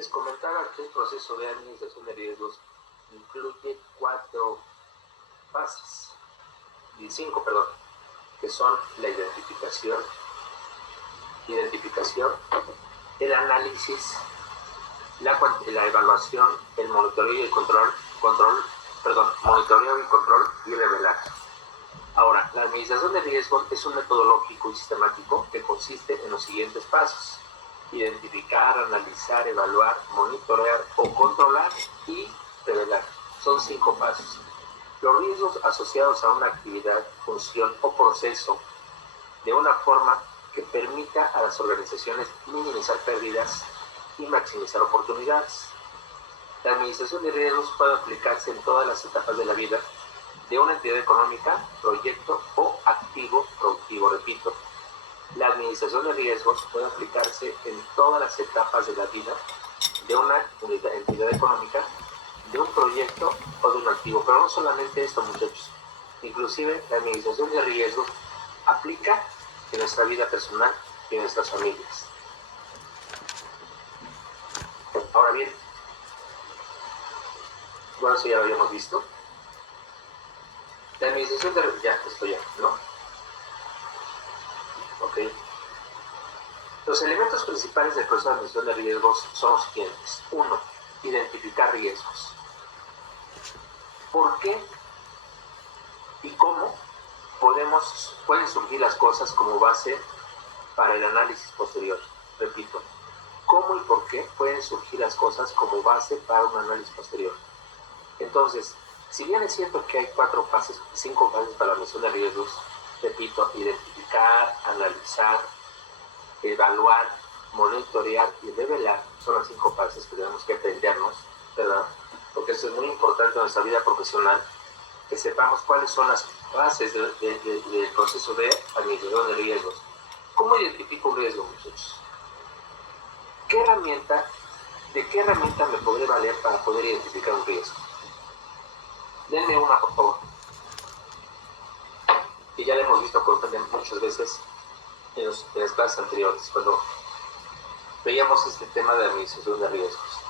Les comentaba que el proceso de administración de riesgos incluye 4 fases, y 5, perdón, que son la identificación, el análisis, la evaluación, el monitoreo y el control y revelar. Ahora, la administración de riesgos es un metodológico y sistemático que consiste en los siguientes pasos: identificar, analizar, evaluar, monitorear o controlar y revelar. Son 5 pasos. Los riesgos asociados a una actividad, función o proceso de una forma que permita a las organizaciones minimizar pérdidas y maximizar oportunidades. La administración de riesgos puede aplicarse en todas las etapas de la vida de una entidad económica, proyecto o activo productivo. Repito, la administración de riesgos puede aplicarse en todas las etapas de la vida de una entidad económica, de un proyecto o de un activo. Pero no solamente esto, muchachos. Inclusive la administración de riesgos aplica en nuestra vida personal y en nuestras familias. Ahora bien, bueno, eso ya lo habíamos visto. La administración de riesgos, ¿no? Ok. Los elementos principales del proceso de administración de riesgos son los siguientes. 1. Identificar riesgos. ¿Por qué y cómo pueden surgir las cosas como base para el análisis posterior? Repito, ¿cómo y por qué pueden surgir las cosas como base para un análisis posterior? Entonces, si bien es cierto que hay 5 fases para la administración de riesgos, repito, identificar, analizar, evaluar, monitorear y revelar son las 5 fases que tenemos que aprendernos, ¿verdad? Porque eso es muy importante en nuestra vida profesional, que sepamos cuáles son las bases del proceso de administración de riesgos. ¿Cómo identifico un riesgo, muchachos? ¿De qué herramienta me podré valer para poder identificar un riesgo? Denme una, por favor. Y ya lo hemos visto muchas veces en las clases anteriores, cuando veíamos este tema de administración de riesgos.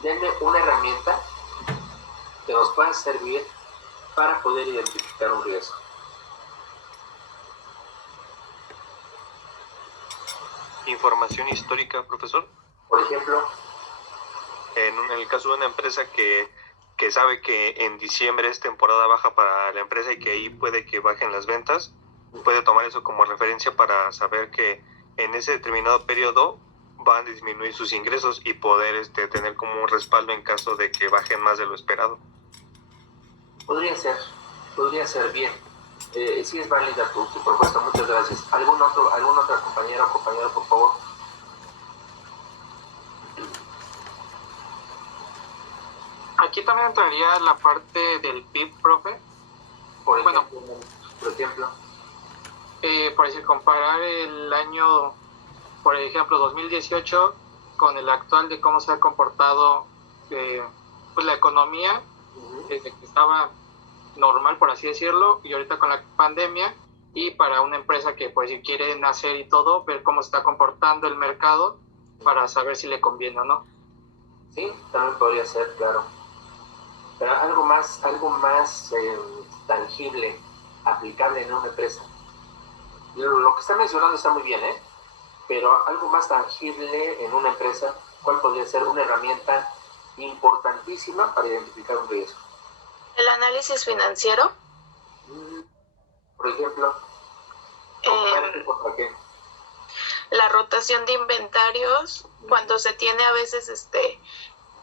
Denme una herramienta que nos pueda servir para poder identificar un riesgo. Información histórica, profesor. Por ejemplo, en el caso de una empresa que sabe que en diciembre es temporada baja para la empresa y que ahí puede que bajen las ventas, puede tomar eso como referencia para saber que en ese determinado periodo van a disminuir sus ingresos y poder tener como un respaldo en caso de que bajen más de lo esperado. Podría ser bien. Sí es válida tu propuesta, muchas gracias. ¿Alguna otra compañera o compañero, por favor? Aquí también entraría la parte del PIB, profe. Por ejemplo. Por decir, comparar el año, por ejemplo, 2018 con el actual, de cómo se ha comportado pues la economía, desde que estaba normal, por así decirlo, y ahorita con la pandemia, y para una empresa que, por decir, quiere nacer y todo, ver cómo se está comportando el mercado para saber si le conviene o no. Sí, también podría ser, claro. Pero algo más tangible, aplicable en una empresa. Lo que está mencionando está muy bien, pero algo más tangible en una empresa, ¿cuál podría ser una herramienta importantísima para identificar un riesgo? El análisis financiero. Por ejemplo, ¿contra qué? La rotación de inventarios, cuando se tiene a veces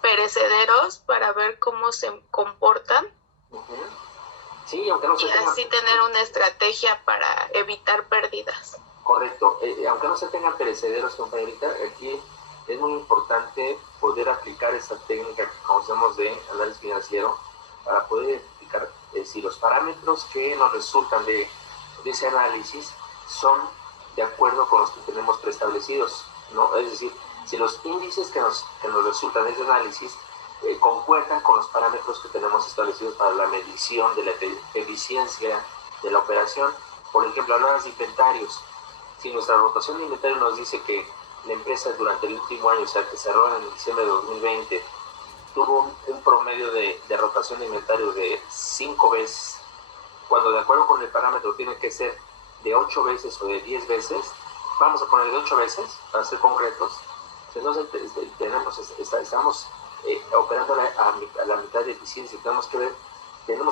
perecederos, para ver cómo se comportan. Sí, aunque no se tengan, así tener una estrategia para evitar pérdidas. Correcto. Aunque no se tengan perecederos, compañerita, aquí es muy importante poder aplicar esa técnica que conocemos de análisis financiero para poder identificar si los parámetros que nos resultan de ese análisis son de acuerdo con los que tenemos preestablecidos, ¿no? Es decir, si los índices que nos resultan de ese análisis concuerdan con los parámetros que tenemos establecidos para la medición de la eficiencia de la operación. Por ejemplo, hablabas de inventarios. Si nuestra rotación de inventario nos dice que la empresa durante el último año, o sea, que cerró en diciembre de 2020, tuvo un promedio de rotación de inventario de 5 veces, cuando de acuerdo con el parámetro tiene que ser de 8 veces o de 10 veces, vamos a poner de 8 veces, para ser concretos. Entonces estamos operando a la mitad de eficiencia. Tenemos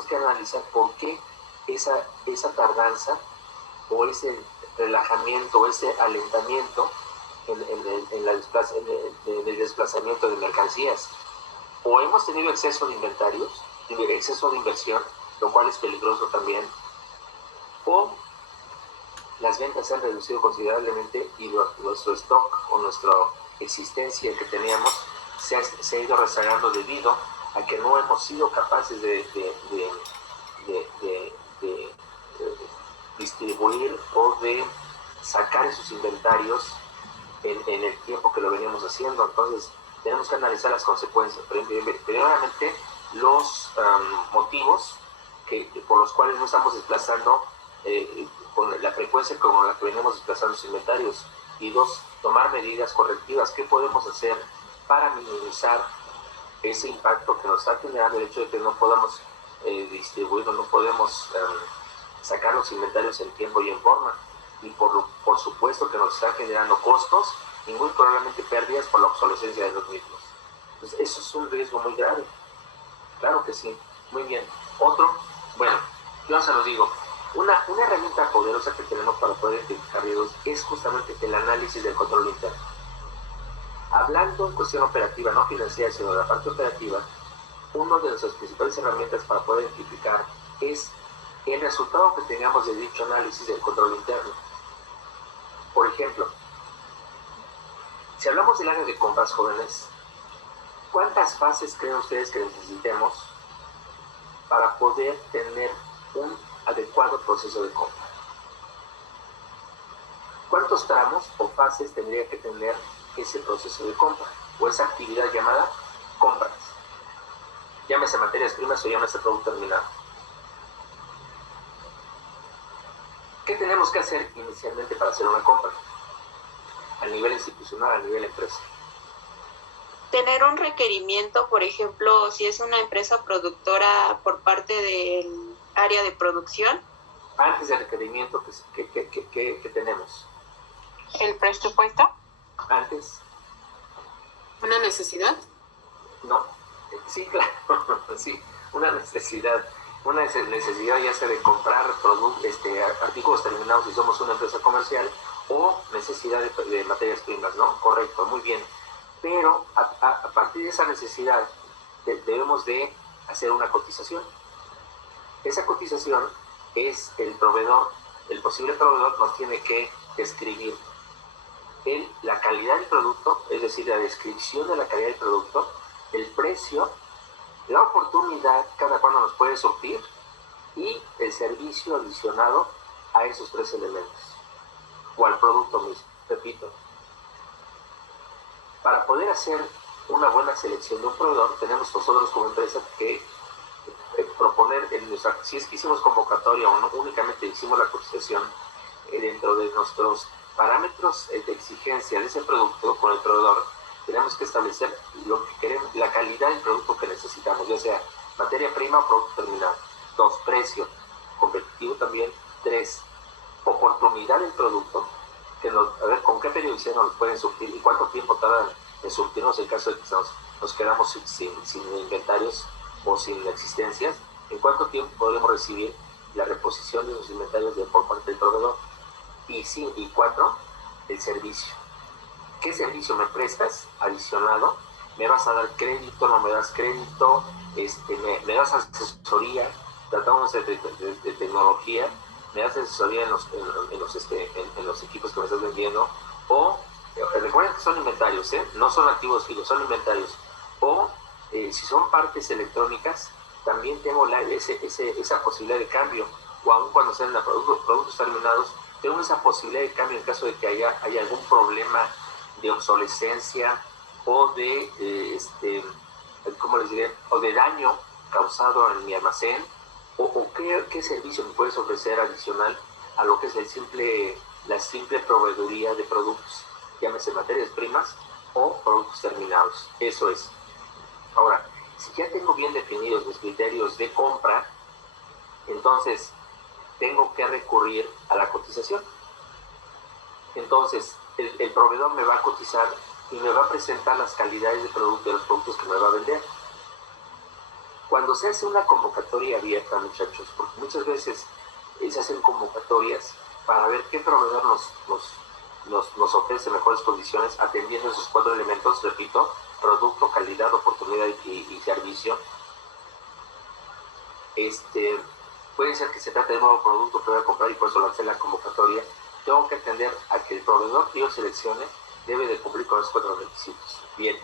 que analizar por qué esa tardanza o ese relajamiento o ese alentamiento en el desplazamiento de mercancías. O hemos tenido exceso de inventarios, exceso de inversión, lo cual es peligroso también, o las ventas se han reducido considerablemente y nuestro stock o nuestra existencia que teníamos se ha ido rezagando debido a que no hemos sido capaces de distribuir o de sacar esos inventarios en el tiempo que lo veníamos haciendo. Entonces tenemos que analizar las consecuencias, primeramente los motivos por los cuales no estamos desplazando con la frecuencia con la que venimos desplazando los inventarios, y 2, tomar medidas correctivas. ¿Qué podemos hacer para minimizar ese impacto que nos está generando el hecho de que no podamos distribuir o no podemos sacar los inventarios en tiempo y en forma? Y por supuesto que nos están generando costos y muy probablemente pérdidas por la obsolescencia de los mismos. Entonces, eso es un riesgo muy grave. Claro que sí. Muy bien. Otro, bueno, yo se los digo, una herramienta poderosa que tenemos para poder identificar riesgos es justamente el análisis del control interno. Hablando en cuestión operativa, no financiera, sino de la parte operativa, una de nuestras principales herramientas para poder identificar es el resultado que tengamos de dicho análisis del control interno. Por ejemplo, si hablamos del área de compras, jóvenes, ¿cuántas fases creen ustedes que necesitemos para poder tener un adecuado proceso de compra? ¿Cuántos tramos o fases tendría que tener ese proceso de compra o esa actividad llamada compras? Llámese materias primas o llámese producto terminado. ¿Qué tenemos que hacer inicialmente para hacer una compra? A nivel institucional, a nivel empresa. Tener un requerimiento, por ejemplo, si es una empresa productora por parte del área de producción. Antes del requerimiento, ¿qué tenemos? ¿El presupuesto? Antes. ¿Una necesidad? No. Sí, claro. Sí, una necesidad. Una necesidad ya sea de comprar artículos terminados si somos una empresa comercial, o necesidad de materias primas, ¿no? Correcto, muy bien. Pero a partir de esa necesidad debemos de hacer una cotización. Esa cotización es el posible proveedor nos tiene que describir la calidad del producto, es decir, la descripción de la calidad del producto, el precio, la oportunidad cada cuando nos puede surtir y el servicio adicionado a esos 3 elementos o al producto mismo. Repito, para poder hacer una buena selección de un proveedor tenemos nosotros como empresa que proponer si es que hicimos convocatoria o no, únicamente hicimos la cotización dentro de nuestros parámetros de exigencia de ese producto con el proveedor, tenemos que establecer lo que queremos, la calidad del producto que necesitamos, ya sea materia prima o producto terminado. 2, precio competitivo también. 3, oportunidad del producto, a ver con qué periodicidad nos pueden surtir y cuánto tiempo tardan en surtirnos en caso de que nos quedamos sin inventarios o sin existencias, en cuánto tiempo podremos recibir la reposición de los inventarios por parte del proveedor. Y 4, el servicio. ¿Qué servicio me prestas adicionado? ¿Me vas a dar crédito? ¿No me das crédito? ¿Me das asesoría? Tratamos de tecnología. ¿Me das asesoría en los equipos que me estás vendiendo? O, recuerden que son inventarios, no son activos fijos, son inventarios. O, si son partes electrónicas, también tengo esa posibilidad de cambio. O aún cuando sean productos terminados, tengo esa posibilidad de cambio en caso de que haya algún problema de obsolescencia o ¿cómo les diré? O de daño causado en mi almacén, o qué servicio me puedes ofrecer adicional a lo que es la simple proveeduría de productos. llámese materias primas o productos terminados. Eso es. Ahora, si ya tengo bien definidos mis criterios de compra, entonces tengo que recurrir a la cotización. Entonces, el proveedor me va a cotizar y me va a presentar las calidades de los productos que me va a vender. Cuando se hace una convocatoria abierta, muchachos, porque muchas veces se hacen convocatorias para ver qué proveedor nos ofrece mejores condiciones atendiendo esos 4 elementos, repito, producto, calidad, oportunidad y servicio. Puede ser que se trate de un nuevo producto que voy a comprar y por eso lancé la convocatoria. Tengo que atender a que el proveedor que yo seleccione debe de cumplir con esos 4 requisitos. Bien,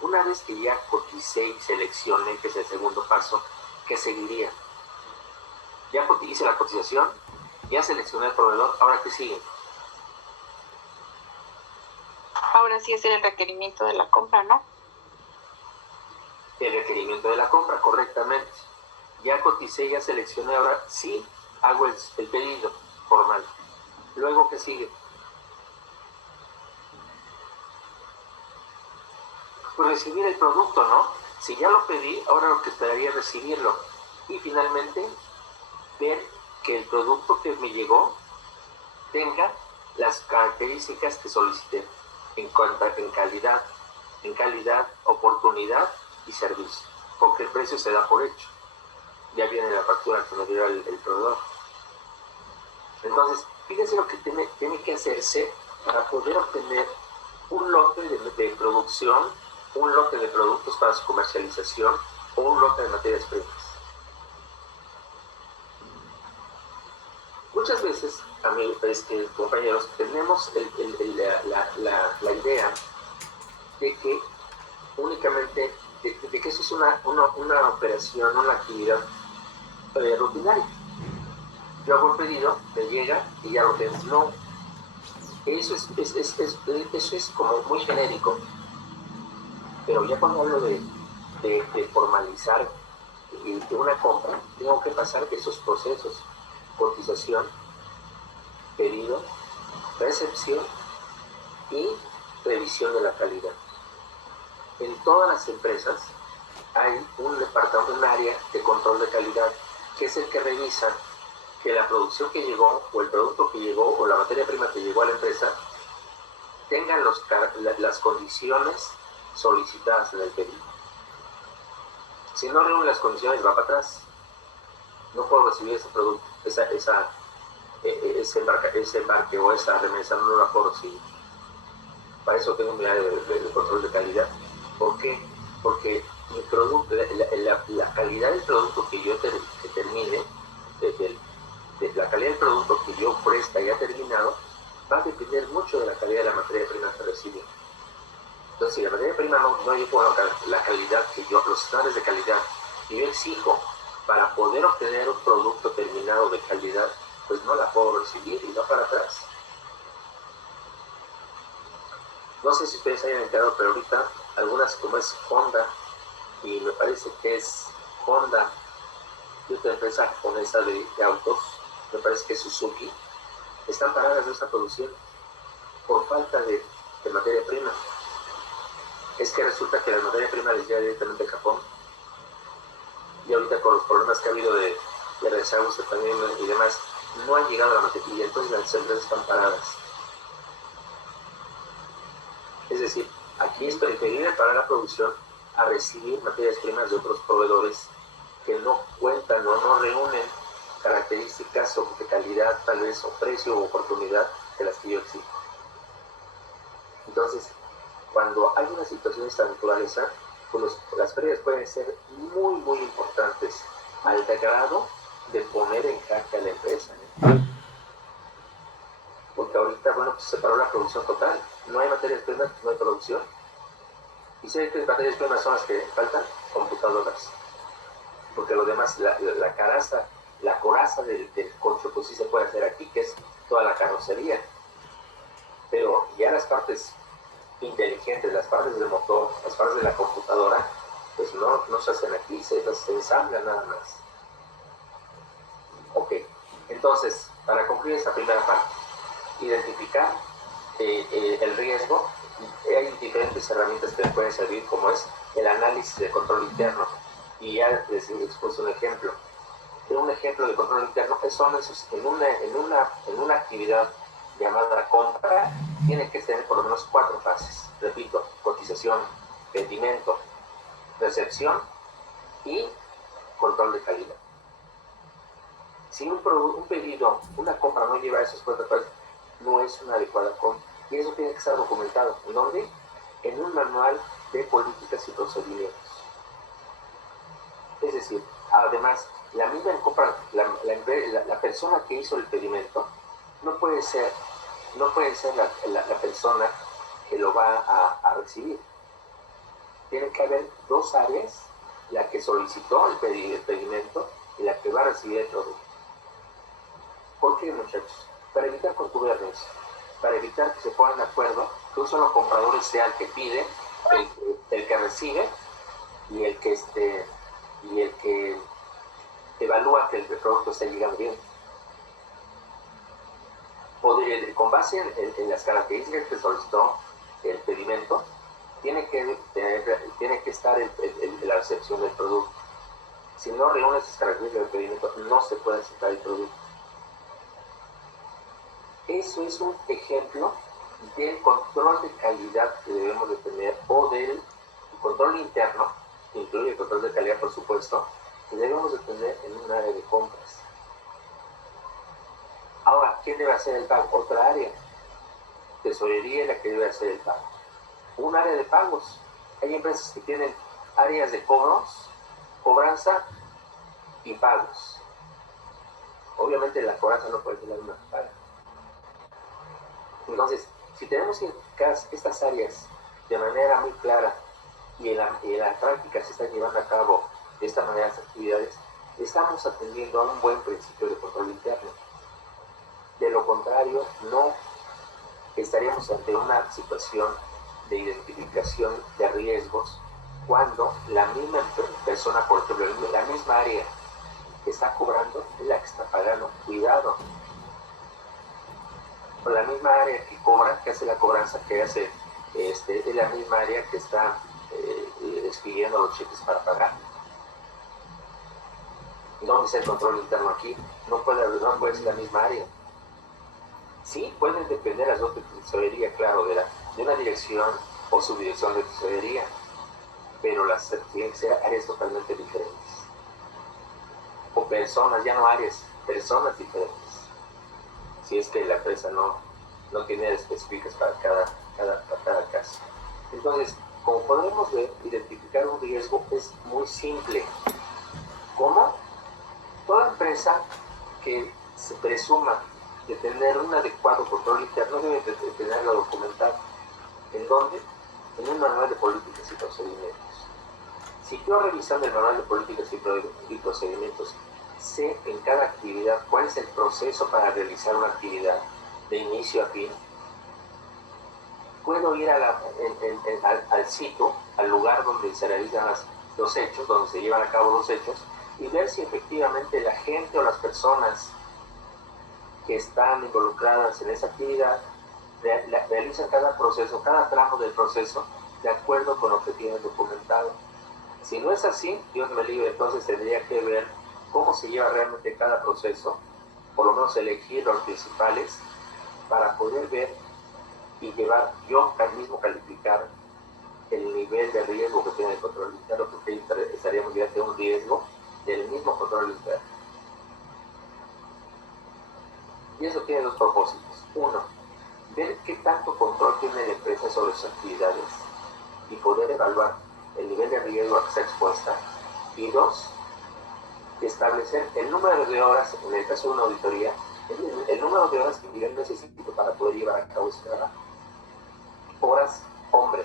una vez que ya coticé y seleccioné, que es el segundo paso, ¿qué seguiría? Ya hice la cotización, ya seleccioné el proveedor, ¿ahora qué sigue? Ahora sí es el requerimiento de la compra, ¿no? El requerimiento de la compra, correctamente. Ya coticé, ya seleccioné, ahora sí hago el pedido formal. Luego, ¿qué sigue? Pues recibir el producto, ¿no? Si ya lo pedí, ahora lo que esperaría es recibirlo. Y finalmente, ver que el producto que me llegó tenga las características que solicité en calidad, oportunidad y servicio. Porque el precio se da por hecho. Ya viene la factura que me dio el proveedor. Entonces, fíjense lo que tiene que hacerse para poder obtener un lote de producción, un lote de productos para su comercialización o un lote de materias primas. Muchas veces, compañeros, tenemos la idea de que únicamente, de que eso es una operación, una actividad rutinaria. Yo hago el pedido, me llega y ya lo tengo. No, eso es como muy genérico. Pero ya cuando hablo de formalizar de una compra, tengo que pasar esos procesos: cotización, pedido, recepción y revisión de la calidad. En todas las empresas hay un departamento, un área de control de calidad, que es el que revisa que la producción que llegó, o el producto que llegó, o la materia prima que llegó a la empresa, tengan las condiciones solicitadas en el pedido. Si no reúne las condiciones, va para atrás. No puedo recibir ese producto, ese embarque o esa remesa, no la puedo recibir. Para eso tengo mi área de control de calidad. ¿Por qué? Porque mi producto, la calidad del producto que yo termine, de la calidad del producto que yo ofrezca ya terminado, va a depender mucho de la calidad de la materia prima que recibe. Entonces, si la materia prima no llegó a la calidad que yo, los estándares de calidad que yo exijo para poder obtener un producto terminado de calidad, pues no la puedo recibir y va para atrás. No sé si ustedes hayan enterado, pero ahorita algunas, como es Honda, y me parece que es Honda y otra empresa japonesa de autos, me parece que es Suzuki, están paradas de esta producción por falta de materia prima. Es que resulta que la materia prima les llega directamente a Japón, y ahorita con los problemas que ha habido de rezaguos también y demás, no han llegado a la materia, y entonces las empresas están paradas. Es decir, aquí es preferible parar la producción a recibir materias primas de otros proveedores que no cuentan o no reúnen características de calidad, tal vez, o precio o oportunidad de las que yo exijo. Entonces, cuando hay una situación de esta naturaleza, pues las pérdidas pueden ser muy, muy importantes, al grado de poner en jaque a la empresa. Porque ahorita, pues se paró la producción total. No hay materias primas, no hay producción. ¿Y saben qué materias primas son las que faltan? Computadoras. Porque lo demás, la coraza del coche, pues sí se puede hacer aquí, que es toda la carrocería. Pero ya las partes inteligentes, las partes del motor, las partes de la computadora, pues no se hacen aquí, se ensamblan nada más. Ok, entonces, para concluir esta primera parte, identificar el riesgo, hay diferentes herramientas que le pueden servir, como es el análisis de control interno. Y ya les expuse un ejemplo. Un ejemplo de control interno son esos, en una actividad llamada compra, tiene que tener por lo menos 4 fases. Repito: cotización, vendimiento, recepción y control de calidad. Si un pedido, una compra no lleva esos 4 fases, no es una adecuada compra. Y eso tiene que estar documentado. ¿En dónde? En un manual de políticas y procedimientos. Es decir, además, la misma compra, la persona que hizo el pedimento no puede ser la persona que lo va a recibir. Tiene que haber 2 áreas: la que solicitó el pedimento y la que va a recibir el producto. ¿Por qué, muchachos? Para evitar contubernio, para evitar que se pongan de acuerdo, que un solo comprador sea el que pide, el que recibe y el que evalúa que el producto está llegando bien. Con base en las características que solicitó el pedimento, tiene que estar la recepción del producto. Si no reúne esas características del pedimento, no se puede aceptar el producto. Eso es un ejemplo del control de calidad que debemos de tener, o del control interno, que incluye el control de calidad, por supuesto, que debemos de tener en un área de compras. Ahora, ¿quién debe hacer el pago? Otra área. Tesorería es la que debe hacer el pago. Un área de pagos. Hay empresas que tienen áreas de cobros, cobranza y pagos. Obviamente la cobranza no puede ser la misma que paga. Entonces, si tenemos que identificar estas áreas de manera muy clara y en la práctica se están llevando a cabo de esta manera las actividades, estamos atendiendo a un buen principio de control interno. De lo contrario, no estaríamos ante una situación de identificación de riesgos cuando la misma persona, por ejemplo, la misma área que está cobrando es la que está pagando. Cuidado. Con la misma área que cobra, que hace la cobranza, que hace, es la misma área que está expidiendo los cheques para pagar. ¿Dónde está el control interno aquí? No puede ser la misma área. Sí, pueden depender las dos de tesorería, claro, de una dirección o subdirección de tesorería, pero las tienen que ser áreas totalmente diferentes. O personas, ya no áreas, personas diferentes. Si es que la empresa no tiene áreas específicas para cada caso. Entonces, como podemos ver, identificar un riesgo es muy simple. ¿Cómo? Toda empresa que se presuma de tener un adecuado control interno debe de tenerlo documentado. ¿En dónde? En un manual de políticas y procedimientos. Si yo, revisando el manual de políticas y procedimientos, sé en cada actividad cuál es el proceso para realizar una actividad de inicio a fin, puedo ir al sitio, al lugar donde se realizan los hechos, donde se llevan a cabo los hechos, y ver si efectivamente la gente o las personas que están involucradas en esa actividad realizan cada proceso, cada tramo del proceso, de acuerdo con lo que tienen documentado. Si no es así, Dios me libre, entonces tendría que ver cómo se lleva realmente cada proceso, por lo menos elegir los principales, para poder ver y llevar, yo mismo calificar el nivel de riesgo que tiene el control interno, porque estaríamos ya ante un riesgo del mismo control interno. Y eso tiene 2 propósitos. 1, ver qué tanto control tiene la empresa sobre sus actividades y poder evaluar el nivel de riesgo a que está expuesta. Y 2, establecer el número de horas, en el caso de una auditoría, el número de horas que yo necesito para poder llevar a cabo este trabajo. Horas hombre,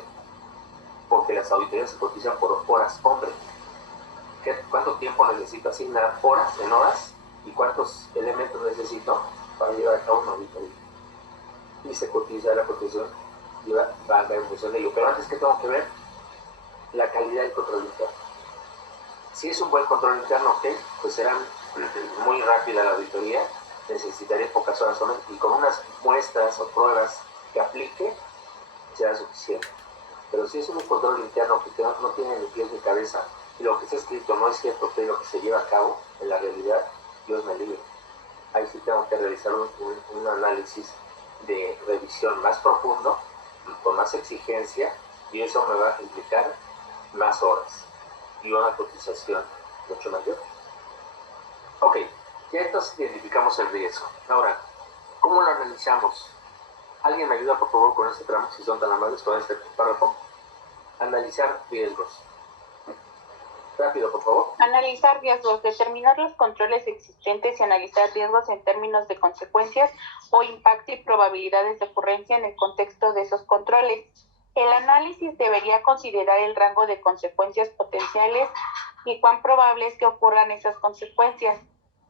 porque las auditorías se cotizan por horas hombre. ¿Cuánto tiempo necesito asignar horas en horas y cuántos elementos necesito para llevar a cabo una auditoría? Y se cotiza, la cotización va en función de ello. Pero antes, que tengo que ver la calidad del control interno. Si es un buen control interno, pues será muy rápida la auditoría, necesitaré pocas horas y con unas muestras o pruebas que aplique será suficiente. Pero si es un control interno que no tiene ni pies ni cabeza y lo que está escrito no es cierto que es lo que se lleva a cabo en la realidad, Dios me libre. Ahí sí tengo que realizar un análisis de revisión más profundo, con más exigencia, y eso me va a implicar más horas y una cotización mucho mayor. Ok, ya entonces identificamos el riesgo. Ahora, ¿cómo lo analizamos? ¿Alguien me ayuda, por favor, con este tramo, si son tan amables, con este párrafo? Analizar riesgos. Rápido, por favor. Analizar riesgos, determinar los controles existentes y analizar riesgos en términos de consecuencias o impacto y probabilidades de ocurrencia en el contexto de esos controles. El análisis debería considerar el rango de consecuencias potenciales y cuán probable es que ocurran esas consecuencias.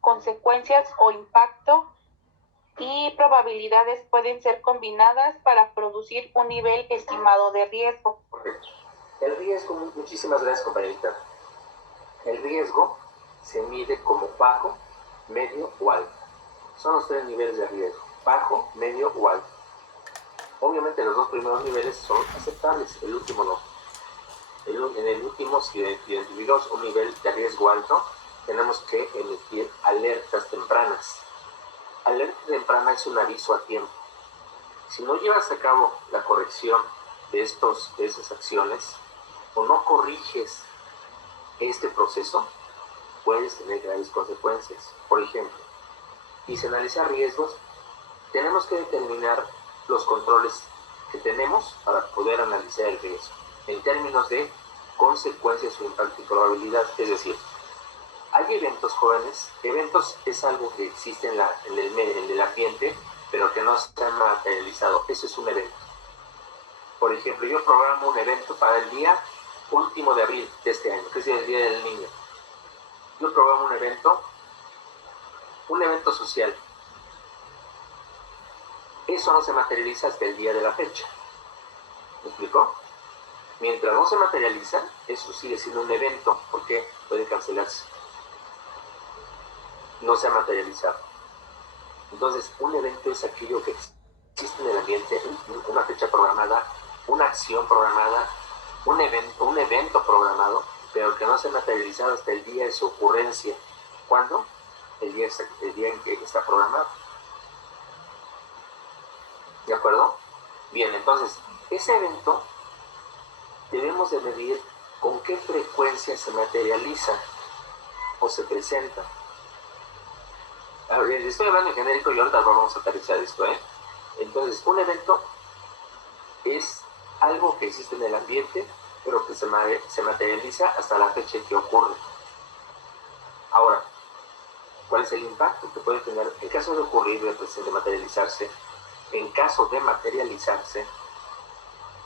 Consecuencias o impacto y probabilidades pueden ser combinadas para producir un nivel estimado de riesgo. Correcto. El riesgo, muchísimas gracias, compañerita. El riesgo se mide como bajo, medio o alto. Son los 3 niveles de riesgo: bajo, medio o alto. Obviamente los 2 primeros niveles son aceptables, el último no. En el último, si identificamos un nivel de riesgo alto, tenemos que emitir alertas tempranas. Alerta temprana es un aviso a tiempo. Si no llevas a cabo la corrección de esas acciones o no corriges este proceso, puedes tener graves consecuencias. Por ejemplo, y si analizar riesgos, tenemos que determinar los controles que tenemos para poder analizar el riesgo en términos de consecuencias o impacto y probabilidad. Es decir, hay eventos, jóvenes. Eventos es algo que existe en el ambiente, pero que no se ha materializado. Eso es un evento. Por ejemplo, yo programo un evento para el día último de abril de este año, que es el Día del Niño. Yo programo un evento social. Eso no se materializa hasta el día de la fecha. ¿Me explicó? Mientras no se materializa, eso sigue siendo un evento, porque puede cancelarse. No se ha materializado. Entonces, un evento es aquello que existe en el ambiente, una fecha programada, una acción programada, un evento programado, pero que no se ha materializado hasta el día de su ocurrencia. ¿Cuándo? El día en que está programado. ¿De acuerdo? Bien, entonces, ese evento debemos de medir con qué frecuencia se materializa o se presenta. A ver, estoy hablando en genérico y ahorita vamos a aterrizar esto, ¿eh? Entonces, un evento es algo que existe en el ambiente, pero que se materializa hasta la fecha en que ocurre. Ahora, ¿cuál es el impacto que puede tener en caso de ocurrir, de materializarse? En caso de materializarse,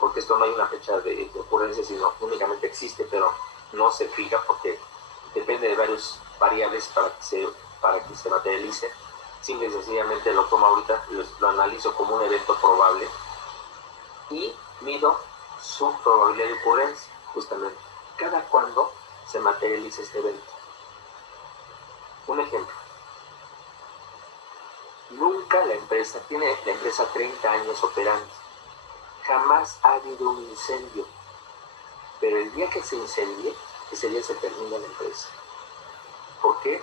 porque esto no hay una fecha de ocurrencia, sino únicamente existe, pero no se fija porque depende de varias variables para que se materialice. Simple y sencillamente lo tomo ahorita, lo analizo como un evento probable y mido su probabilidad de ocurrencia, justamente. Cada cuando se materializa este evento. Un ejemplo. Nunca tiene la empresa 30 años operando. Jamás ha habido un incendio. Pero el día que se incendie, ese día se termina la empresa. ¿Por qué?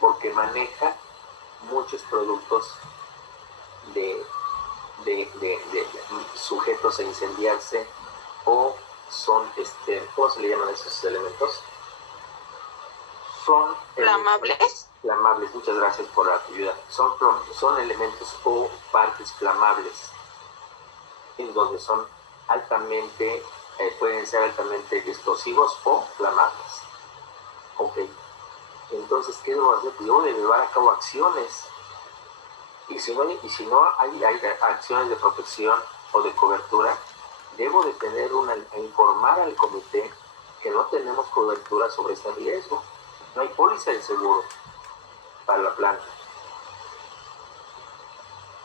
Porque maneja muchos productos sujetos a incendiarse o son, ¿cómo se le llaman esos elementos? Son ¿Flamables? Flamables, muchas gracias por la ayuda. Son elementos o partes flamables, en donde son pueden ser altamente explosivos o flamables. Ok. Entonces, ¿qué debo hacer? Debo de llevar a cabo acciones. Y si no hay acciones de protección o de cobertura, debo de informar al comité que no tenemos cobertura sobre este riesgo. No hay póliza de seguro para la planta.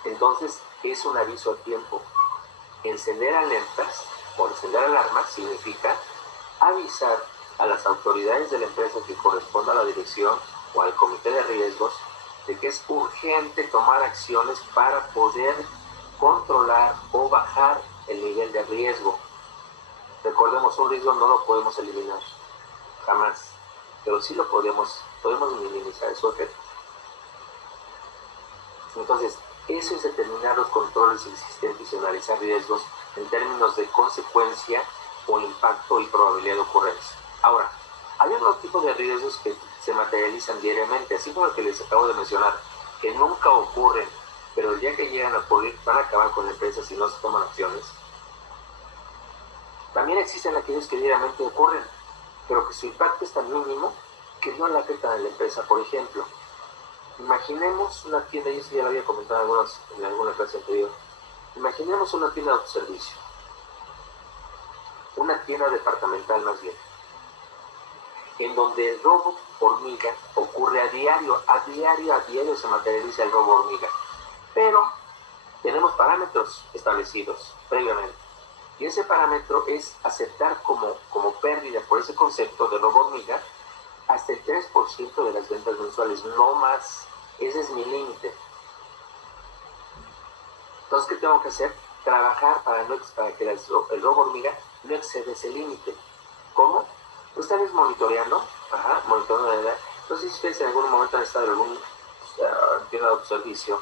Entonces, es un aviso a tiempo. Encender alertas o encender alarmas significa avisar a las autoridades de la empresa que corresponda a la dirección o al comité de riesgos de que es urgente tomar acciones para poder controlar o bajar el nivel de riesgo. Recordemos, un riesgo no lo podemos eliminar, jamás, pero sí lo podemos minimizar su efecto. Entonces, eso es determinar los controles existentes y analizar riesgos en términos de consecuencia o impacto y probabilidad de ocurrencia. Ahora, hay otro tipo de riesgos que se materializan diariamente, así como el que les acabo de mencionar, que nunca ocurren, pero el día que llegan a ocurrir van a acabar con la empresa si no se toman acciones. También existen aquellos que diariamente ocurren, pero que su impacto es tan mínimo que no le afectan a la empresa. Por ejemplo, imaginemos una tienda, y eso ya lo había comentado en alguna clase anterior, imaginemos una tienda de autoservicio, una tienda departamental más bien, en donde el robo hormiga ocurre a diario se materializa el robo hormiga, pero tenemos parámetros establecidos previamente, y ese parámetro es aceptar como pérdida por ese concepto de robo hormiga hasta el 3% de las ventas mensuales, no más. Ese es mi límite. Entonces, ¿qué tengo que hacer? Trabajar para que el robo hormiga no exceda ese límite. ¿Cómo? Ustedes monitoreando, monitoreando la edad. No sé si ustedes en algún momento han estado en algún tienda de autoservicio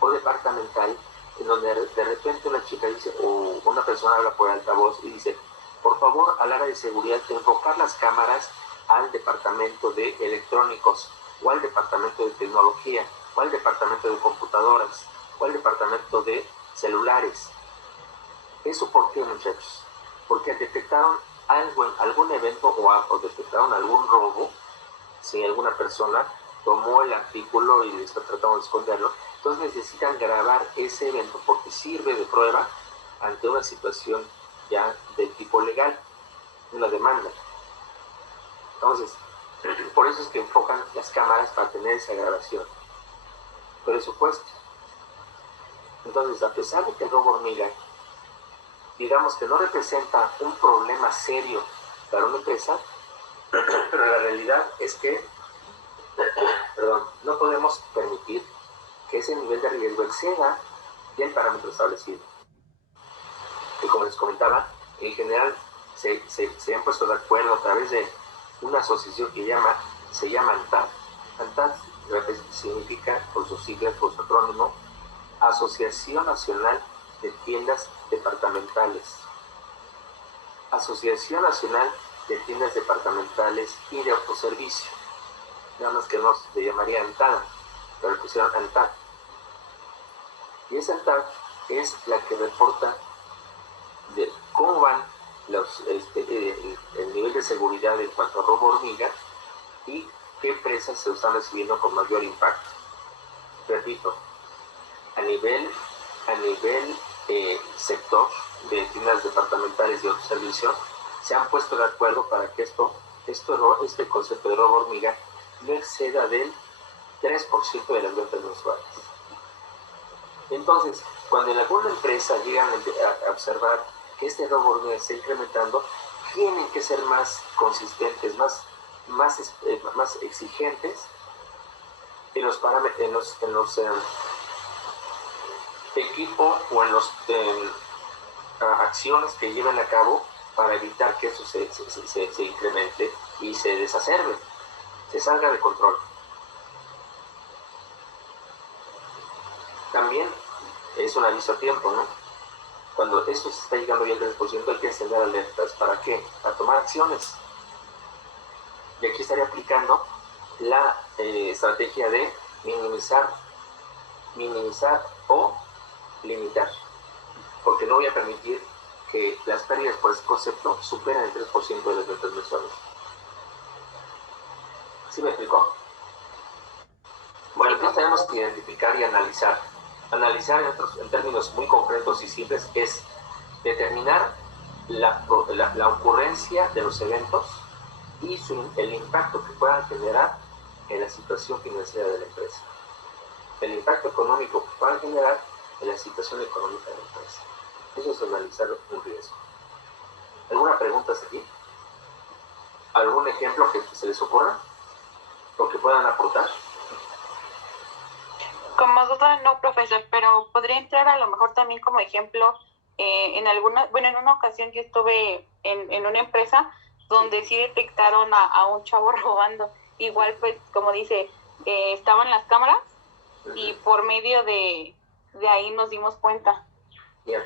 o departamental en donde de repente una chica dice, o una persona habla por altavoz y dice, por favor, al área de seguridad, enfocar las cámaras al departamento de electrónicos, o al departamento de tecnología, o al departamento de computadoras, o al departamento de celulares. ¿Eso por qué, muchachos? Porque detectaron algún evento o detectaron algún robo, si alguna persona tomó el artículo y está tratando de esconderlo, entonces necesitan grabar ese evento porque sirve de prueba ante una situación ya de tipo legal, una demanda. Entonces, por eso es que enfocan las cámaras para tener esa grabación. Presupuesto. Entonces, a pesar de que el robo hormiga, digamos que no representa un problema serio para una empresa, pero la realidad es que no podemos permitir que ese nivel de riesgo exceda ya el parámetro establecido. Y como les comentaba, en general se han puesto de acuerdo a través de una asociación que se llama ANTAD. ANTAD significa, por sus siglas, por su acrónimo, Asociación Nacional de Tiendas Departamentales. Asociación Nacional de Tiendas Departamentales y de Autoservicio. Nada más que no se llamaría ANTAD, pero le pusieron ANTAD. Y esa ANTAD es la que reporta de cómo van el nivel de seguridad en cuanto a robo hormiga y qué empresas se están recibiendo con mayor impacto. Repito, a nivel sector de tiendas departamentales y autoservicio se han puesto de acuerdo para que este concepto de robo hormiga no exceda del 3% de las ventas mensuales. Entonces, cuando en alguna empresa llegan a observar que este robo hormiga está incrementando, tienen que ser más consistentes, más exigentes en los equipos o en las acciones que lleven a cabo para evitar que eso se incremente y se desacerbe, se salga de control. También es un aviso a tiempo, ¿no? Cuando esto se está llegando ya al 3%, hay que encender alertas. ¿Para qué? Para tomar acciones. Y aquí estaría aplicando la estrategia de minimizar o limitar. Porque no voy a permitir que las pérdidas por ese concepto superen el 3% de las ventas mensuales. ¿Sí me explicó? Bueno, entonces tenemos que identificar y analizar. Analizar en términos muy concretos y simples es determinar la ocurrencia de los eventos y el impacto que puedan generar en la situación financiera de la empresa. El impacto económico que puedan generar en la situación económica de la empresa. Eso es analizar un riesgo. ¿Alguna pregunta hasta aquí? ¿Algún ejemplo que se les ocurra? ¿O que puedan aportar? Como duda no, profesor, pero podría entrar a lo mejor también como ejemplo en en una ocasión yo estuve en una empresa donde sí detectaron a un chavo robando. Igual, pues, como dice, estaban las cámaras y por medio de ahí nos dimos cuenta. Bien.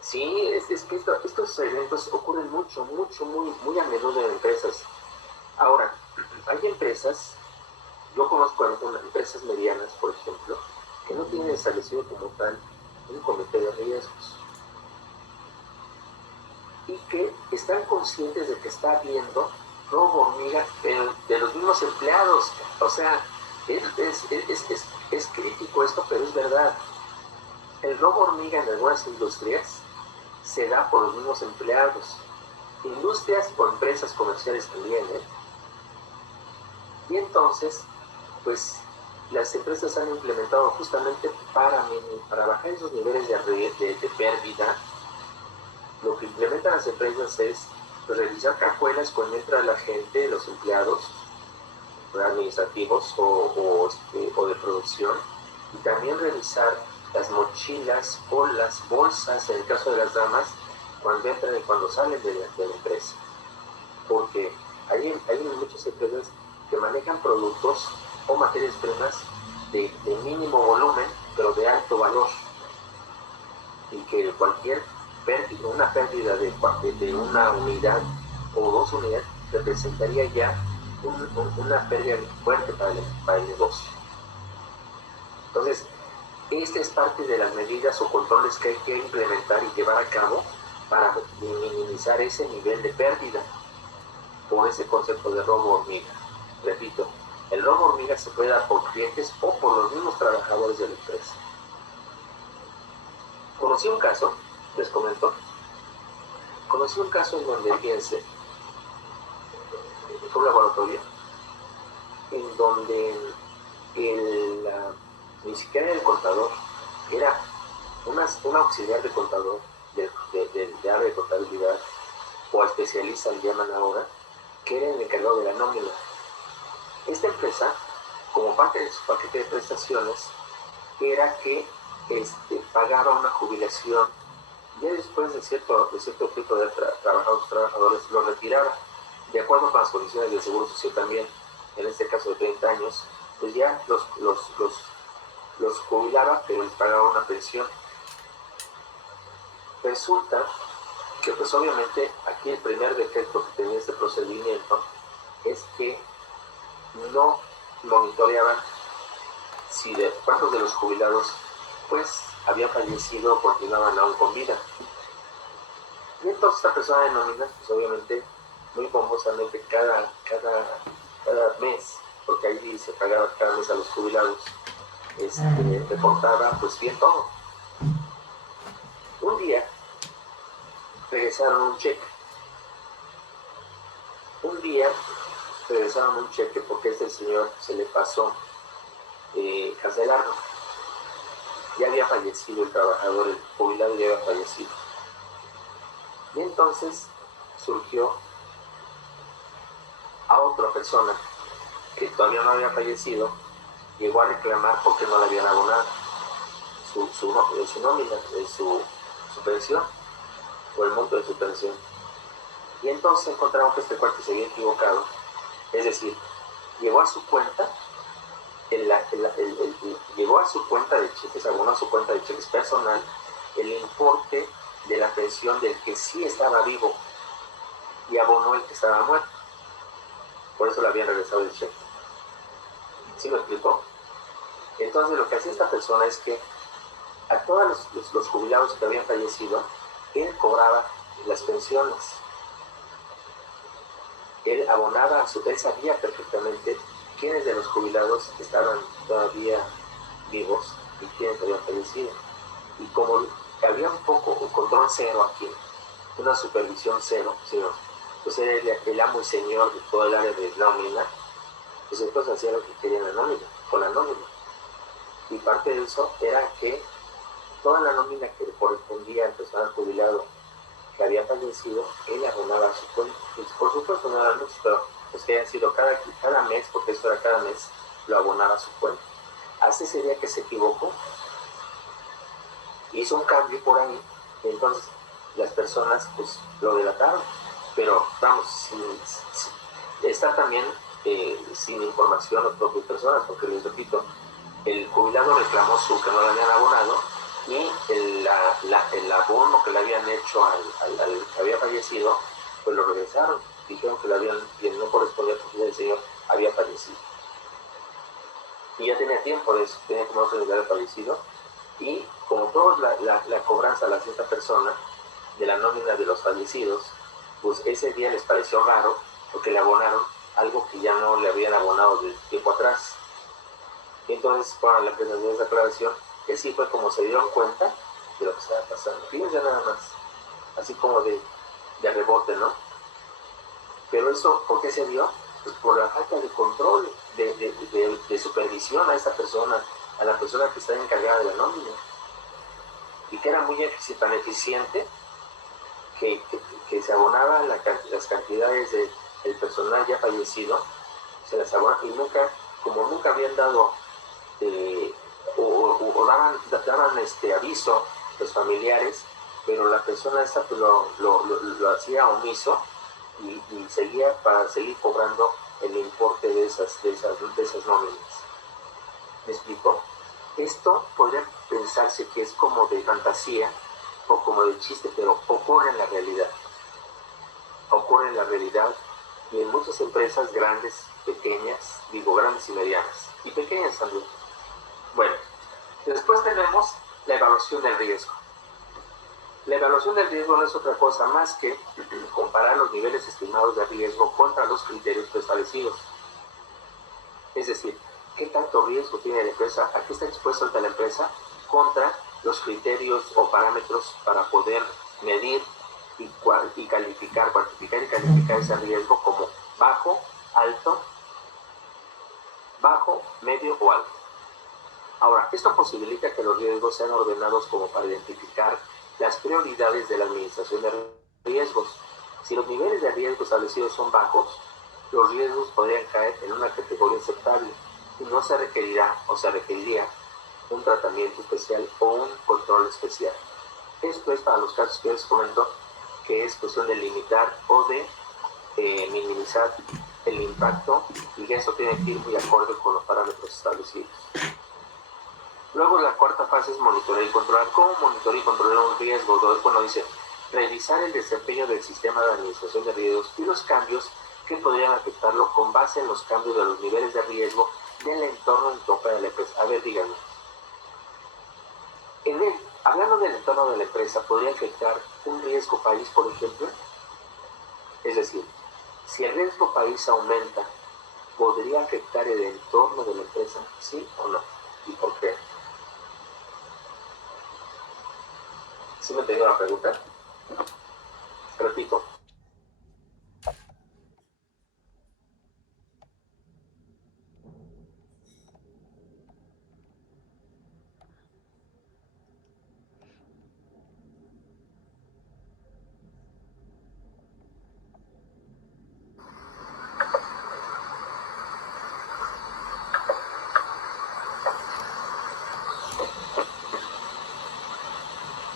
Sí, es que estos eventos ocurren mucho, muy a menudo en empresas. Ahora, hay empresas, yo conozco algunas empresas medianas, por ejemplo, que no tienen establecido como tal un comité de riesgos y que están conscientes de que está habiendo robo hormiga de los mismos empleados. O sea, es crítico esto, pero es verdad. El robo hormiga en algunas industrias se da por los mismos empleados. Industrias o empresas comerciales también, ¿eh? Y entonces, pues, las empresas han implementado justamente para bajar esos niveles de pérdida. Lo que implementan las empresas es pues, realizar cajuelas cuando entra la gente, los empleados administrativos o de producción, y también revisar las mochilas o las bolsas, en el caso de las damas, cuando entran y cuando salen de la empresa. Porque hay muchas empresas que manejan productos o materias primas de mínimo volumen, pero de alto valor. Y que cualquier pérdida, una pérdida de una unidad o dos unidades, representaría ya una pérdida fuerte para el negocio. Entonces, esta es parte de las medidas o controles que hay que implementar y llevar a cabo para minimizar ese nivel de pérdida por ese concepto de robo hormiga. Repito, el robo hormiga se puede dar por clientes o por los mismos trabajadores de la empresa. Conocí un caso, les comento, en donde, fíjense, fue un laboratorio en donde ni siquiera el contador, era un auxiliar de contador, de área de contabilidad, o especialista le llaman ahora, que era el encargado de la nómina. Esta empresa, como parte de su paquete de prestaciones, era que pagaba una jubilación, ya después de cierto tipo de trabajadores lo retiraba, de acuerdo con las condiciones del Seguro Social también, en este caso de 30 años, pues ya los jubilaba, pero les pagaba una pensión. Resulta que pues obviamente aquí el primer defecto que tenía este procedimiento es que no monitoreaban cuántos de los jubilados pues habían fallecido o continuaban aún con vida. Y entonces esta persona de nómina, pues obviamente muy pomposamente cada mes, porque ahí se pagaba cada mes a los jubilados, reportaba pues bien todo. Un día regresaron un cheque. Porque este señor se le pasó cancelarlo. Ya había fallecido el trabajador, el jubilado ya había fallecido. Y entonces surgió a otra persona que todavía no había fallecido, llegó a reclamar porque no le habían abonado su nómina, su pensión, o el monto de su pensión. Y entonces encontraron que este cuate se había equivocado, es decir, llegó a su cuenta, llegó a su cuenta de cheques, abonó a su cuenta de cheques personal el importe de la pensión del que sí estaba vivo y abonó el que estaba muerto. Por eso le habían regresado el cheque. ¿Sí me explicó? Entonces lo que hacía esta persona es que a todos los jubilados que habían fallecido, él cobraba las pensiones. Él abonaba él sabía perfectamente quiénes de los jubilados estaban todavía vivos y quiénes habían fallecido. Y como había un control cero aquí, una supervisión cero, sino, pues era el amo y señor de todo el área de nómina, pues entonces hacía lo que quería con la nómina. Y parte de eso era que toda la nómina que le correspondía al personal jubilado que había fallecido, él abonaba a su cuenta. Y por supuesto no era mucho, pero pues que hayan sido cada mes, porque eso era cada mes, lo abonaba a su cuenta. hasta ese día que se equivocó, hizo un cambio por ahí, y entonces las personas pues lo delataron, pero vamos, está también sin información las propias personas, porque les repito, el jubilado reclamó que no le habían abonado, y el abono que le habían hecho al que había fallecido, pues lo regresaron, dijeron que no correspondía porque el señor había fallecido. Y ya tenía tiempo de eso, tenía como 2 años de haber fallecido, y como todos la cobranza la hace esta persona de la nómina de los fallecidos, pues ese día les pareció raro porque le abonaron algo que ya no le habían abonado de tiempo atrás. Y entonces fueron a la presentación de esa aclaración, que sí fue como se dieron cuenta de lo que estaba pasando. Fíjense nada más, así como de rebote, ¿no? Pero eso, ¿por qué se dio? Pues por la falta de control, de supervisión a esa persona, a la persona que está encargada de la nómina. Y que era muy tan eficiente que se abonaban las cantidades del personal ya fallecido, se las abonaban, y como nunca habían dado o daban aviso los familiares, pero la persona esta pues lo hacía omiso y seguía para seguir cobrando el importe de esas nóminas. ¿Me explico? Esto podría pensarse que es como de fantasía o como de chiste, pero ocurre en la realidad. Ocurre en la realidad y en muchas empresas grandes, pequeñas, grandes y medianas, y pequeñas también. Bueno, después tenemos la evaluación del riesgo. La evaluación del riesgo no es otra cosa más que comparar los niveles estimados de riesgo contra los criterios preestablecidos. Es decir, ¿qué tanto riesgo tiene la empresa? ¿A qué está expuesta la empresa? Contra los criterios o parámetros para poder medir y calificar, cuantificar y calificar ese riesgo como bajo, medio o alto. Ahora, esto posibilita que los riesgos sean ordenados como para identificar las prioridades de la administración de riesgos. Si los niveles de riesgo establecidos son bajos, los riesgos podrían caer en una categoría aceptable y no se requerirá o se requeriría un tratamiento especial o un control especial. Esto es para los casos que les comento, que es cuestión de limitar o de minimizar el impacto, y eso tiene que ir muy acorde con los parámetros establecidos. Luego la cuarta fase es monitorear y controlar. ¿Cómo monitorear y controlar un riesgo? Bueno, dice, revisar el desempeño del sistema de administración de riesgos y los cambios que podrían afectarlo con base en los cambios de los niveles de riesgo del entorno en que opera la empresa. A ver, díganme. Hablando del entorno de la empresa, ¿podría afectar un riesgo país, por ejemplo? Es decir, si el riesgo país aumenta, ¿podría afectar el entorno de la empresa? ¿Sí o no? ¿Y por qué? ¿Sí me entendió la pregunta? Repito.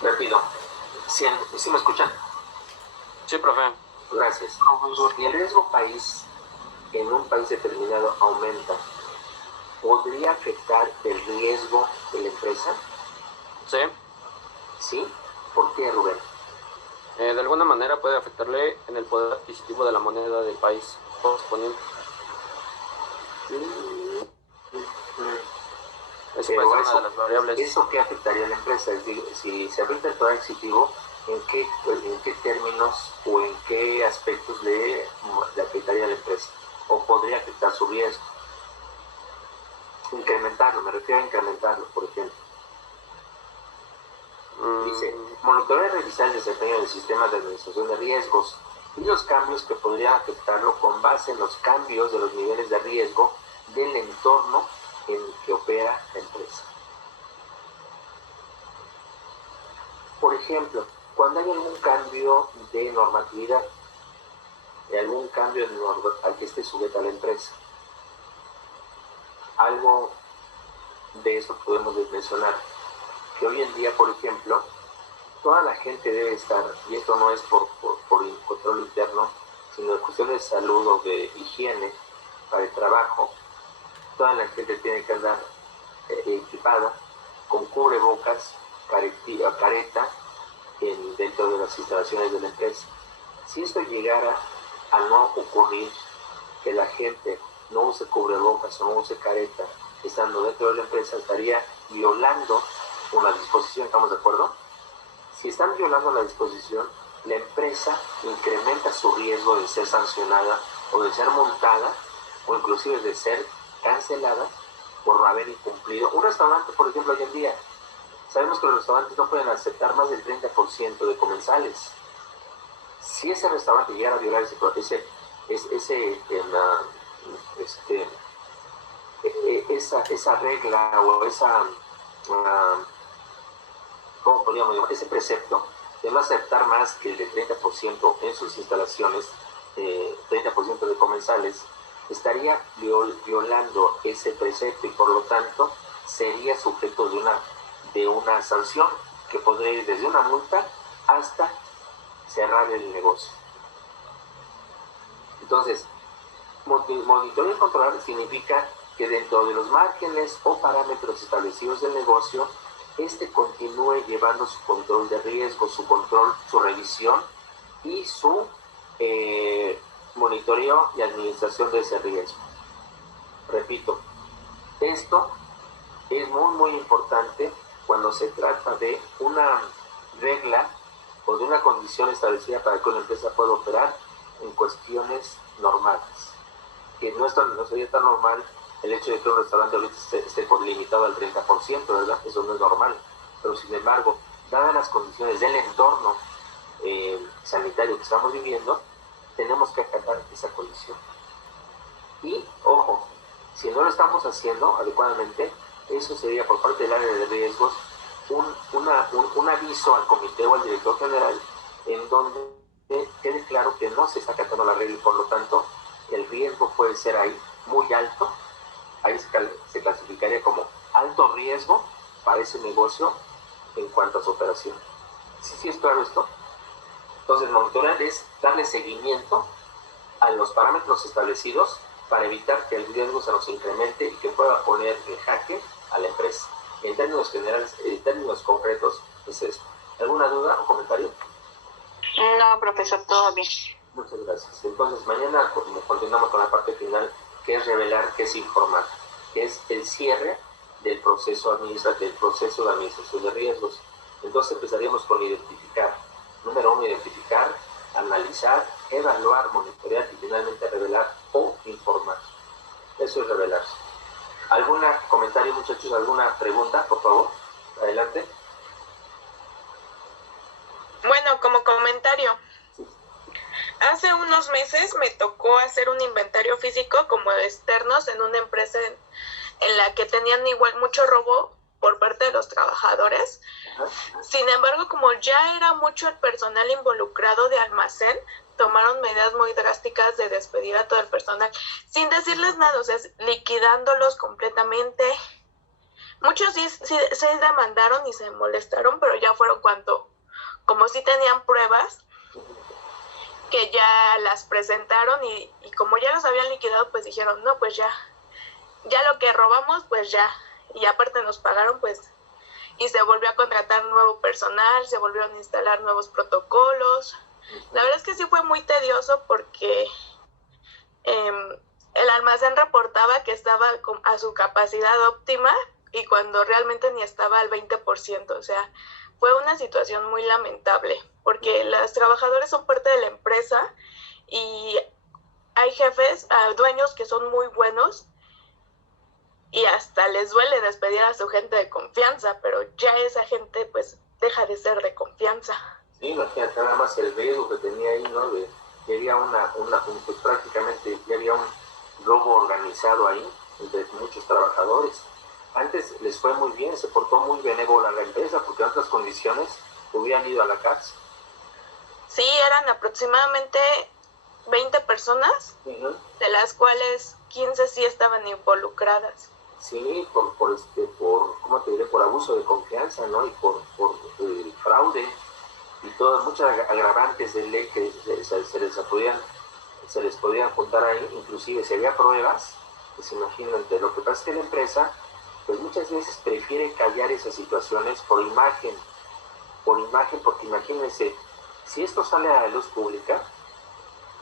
Repito. ¿Sí me escuchan? Sí, profe. Gracias. Si el riesgo país en un país determinado aumenta, ¿podría afectar el riesgo de la empresa? Sí. ¿Sí? ¿Por qué, Rubén? De alguna manera puede afectarle en el poder adquisitivo de la moneda del país correspondiente. Eso puede ser una de las variables. ¿Eso qué afectaría a la empresa? Es decir, si se afecta el poder adquisitivo, ¿en qué términos o en qué aspectos le afectaría a la empresa? ¿O podría afectar su riesgo? Incrementarlo, me refiero a incrementarlo, por ejemplo. Dice, monitorear y revisar el desempeño del sistema de administración de riesgos y los cambios que podrían afectarlo con base en los cambios de los niveles de riesgo del entorno en el que opera la empresa. Por ejemplo, cuando hay algún cambio de normatividad, algún cambio al que esté sujeta la empresa, algo de eso podemos mencionar que hoy en día, por ejemplo, toda la gente debe estar, y esto no es por control interno, sino de cuestiones de salud o de higiene para el trabajo, toda la gente tiene que andar equipada con cubrebocas, careta dentro de las instalaciones de la empresa. Si esto llegara a no ocurrir, que la gente no use cubrebocas o no use careta estando dentro de la empresa, estaría violando una disposición, ¿estamos de acuerdo? Si están violando la disposición, la empresa incrementa su riesgo de ser sancionada o de ser multada o inclusive de ser cancelada por haber incumplido. Un restaurante, por ejemplo, hoy en día, sabemos que los restaurantes no pueden aceptar más del 30% de comensales. Si ese restaurante llegara a violar esa regla o ¿cómo podríamos llamar? Ese precepto de no aceptar más que el de 30% en sus instalaciones, 30% de comensales, estaría violando ese precepto y por lo tanto sería sujeto de una sanción que podría ir desde una multa hasta cerrar el negocio. Entonces, monitorear y controlar significa que dentro de los márgenes o parámetros establecidos del negocio, continúe llevando su control de riesgo, su control, su revisión y su monitoreo y administración de ese riesgo. Repito, esto es muy muy importante cuando se trata de una regla o de una condición establecida para que una empresa pueda operar en cuestiones normales. Que no sería tan normal el hecho de que un restaurante ahorita esté limitado al 30%, ¿verdad? Eso no es normal. Pero sin embargo, dadas las condiciones del entorno sanitario que estamos viviendo, tenemos que acatar esa condición. Y, ojo, si no lo estamos haciendo adecuadamente, eso sería por parte del área de riesgos un aviso al comité o al director general en donde quede claro que no se está acatando la regla y por lo tanto el riesgo puede ser ahí muy alto. Ahí se clasificaría como alto riesgo para ese negocio en cuanto a su operación. ¿Sí es claro esto? Entonces, monitorear es darle seguimiento a los parámetros establecidos para evitar que el riesgo se nos incremente y que pueda poner en jaque a la empresa. En términos generales, en términos concretos, es esto. ¿Alguna duda o comentario? No, profesor, todo bien. Muchas gracias. Entonces, mañana continuamos con la parte final, que es revelar, que es informar, que es el cierre del proceso de administración de riesgos. Entonces empezaríamos con identificar. Número 1, identificar, analizar, evaluar, monitorear y finalmente revelar o informar. Eso es revelarse. ¿Algún comentario, muchachos? ¿Alguna pregunta, por favor? Adelante. Bueno, como comentario, hace unos meses me tocó hacer un inventario físico como externos en una empresa en la que tenían igual mucho robo por parte de los trabajadores. Sin embargo, como ya era mucho el personal involucrado de almacén, tomaron medidas muy drásticas de despedir a todo el personal sin decirles nada, o sea, liquidándolos completamente. Muchos sí demandaron y se molestaron, pero ya fueron como sí tenían pruebas, que ya las presentaron y como ya los habían liquidado, pues dijeron, no, pues ya lo que robamos, pues ya, y aparte nos pagaron, pues, y se volvió a contratar nuevo personal, se volvieron a instalar nuevos protocolos. La verdad es que sí fue muy tedioso porque el almacén reportaba que estaba a su capacidad óptima y cuando realmente ni estaba al 20%, o sea, fue una situación muy lamentable porque los trabajadores son parte de la empresa y hay jefes, dueños que son muy buenos y hasta les duele despedir a su gente de confianza, pero ya esa gente pues deja de ser de confianza. Sí, imagínate nada más el riesgo que tenía ahí, ¿no? Que había pues prácticamente ya había un robo organizado ahí entre muchos trabajadores. Antes les fue muy bien, se portó muy benévola la empresa porque en otras condiciones hubieran ido a la cárcel. Sí, eran aproximadamente 20 personas, de las cuales 15 sí estaban involucradas. Sí, por ¿cómo te diré? Por abuso de confianza, ¿no? Y por fraude y todas muchas agravantes de ley que se les podían juntar ahí, inclusive si había pruebas, pues imagínate, lo que pasa es que la empresa, pues muchas veces prefiere callar esas situaciones por imagen, porque imagínense, si esto sale a la luz pública,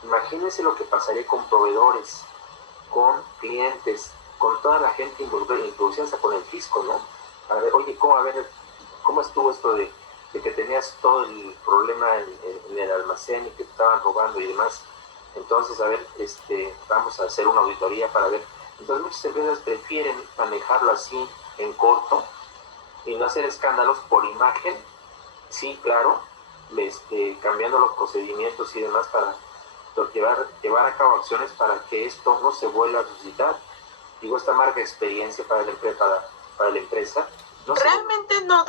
imagínense lo que pasaría con proveedores, con clientes, con toda la gente involucrada, inclusive hasta con el fisco, ¿no? A ver, oye, ¿cómo estuvo esto de que tenías todo el problema en el almacén y que te estaban robando y demás? Entonces, a ver, vamos a hacer una auditoría para ver. Entonces, muchas empresas prefieren manejarlo así, en corto, y no hacer escándalos por imagen, sí, claro, cambiando los procedimientos y demás para llevar a cabo acciones para que esto no se vuelva a suscitar. Digo, esta marca experiencia para la empresa, no Realmente no